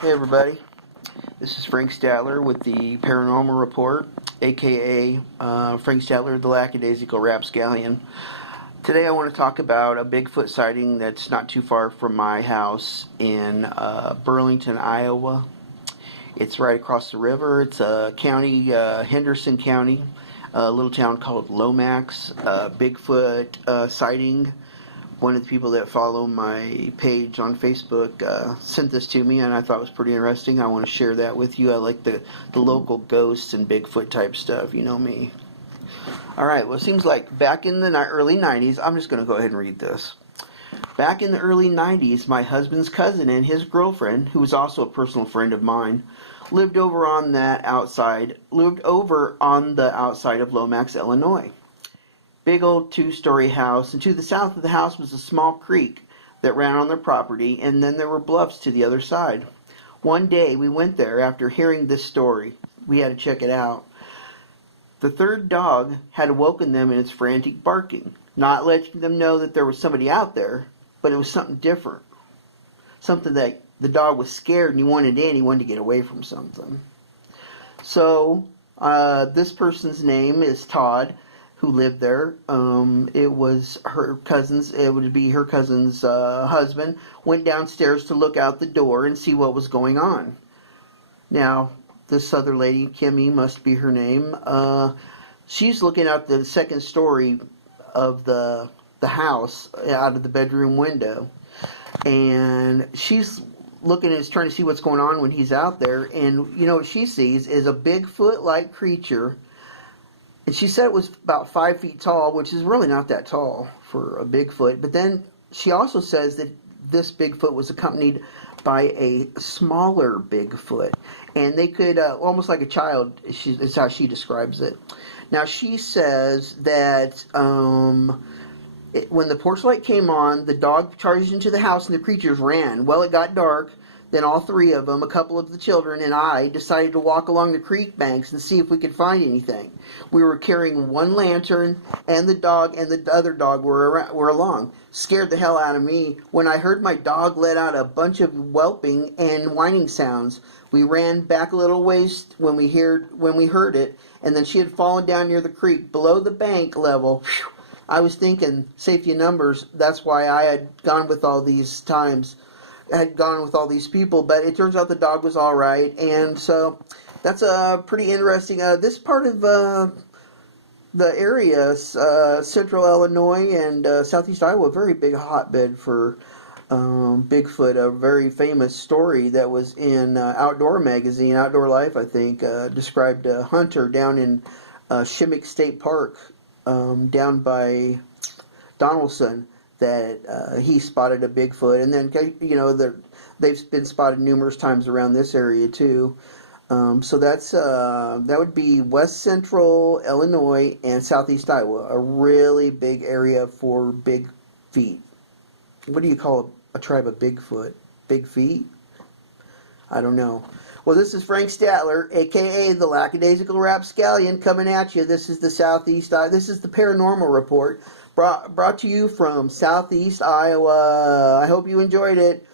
Hey everybody, this is Frank Statler with the Paranormal Report, aka Frank Statler, the Lackadaisical Rapscallion. Today I want to talk about a Bigfoot sighting that's not too far from my house in Burlington, Iowa. It's right across the river. It's a county, Henderson County, a little town called Lomax. Bigfoot sighting. One of the people that follow my page on Facebook sent this to me, and I thought it was pretty interesting. I want to share that with you. I like the local ghosts and Bigfoot type stuff. You know me. All right, well, it seems like back in the early 90s, I'm just going to go ahead and read this. Back in the early 90s, my husband's cousin and his girlfriend, who was also a personal friend of mine, lived over on the outside of Lomax, Illinois. Big old two-story house, and to the south of the house was a small creek that ran on their property, and then there were bluffs to the other side. One day we went there after hearing this story. We had to check it out. The third dog had awoken them in its frantic barking, not letting them know that there was somebody out there, but it was something different. Something that the dog was scared and he wanted in, he wanted to get away from something. So, this person's name is Todd, who lived there. It was her cousin's, it would be her cousin's husband, went downstairs to look out the door and see what was going on. Now, this other lady, Kimmy must be her name, she's looking out the second story of the house out of the bedroom window. And she's trying to see what's going on when he's out there. And you know what she sees is a Bigfoot-like creature. And she said it was about 5 feet tall, which is really not that tall for a Bigfoot. But then she also says that this Bigfoot was accompanied by a smaller Bigfoot. And they could, almost like a child, is how she describes it. Now she says that when the porch light came on, the dog charged into the house and the creatures ran. Well, it got dark. Then all three of them, a couple of the children, and I decided to walk along the creek banks and see if we could find anything. We were carrying one lantern, and the dog and the other dog were along. Scared the hell out of me when I heard my dog let out a bunch of whelping and whining sounds. We ran back a little ways when we heard it, and then she had fallen down near the creek below the bank level. Whew. I was thinking, safety in numbers. That's why I had gone with all these people, but it turns out the dog was all right, and so that's pretty interesting. This part of the area, central Illinois and southeast Iowa, a very big hotbed for Bigfoot. A very famous story that was in Outdoor Magazine, Outdoor Life, I think, described a hunter down in Shimmick State Park, down by Donaldson, that he spotted a Bigfoot, and then they've been spotted numerous times around this area too. So that would be west central Illinois and southeast Iowa, a really big area for big feet. What do you call a tribe of Bigfoot? Big feet? I don't know. Well, this is Frank Statler, a.k.a. the Lackadaisical Rapscallion, coming at you. This is the southeast. This is the Paranormal Report, brought to you from southeast Iowa. I hope you enjoyed it.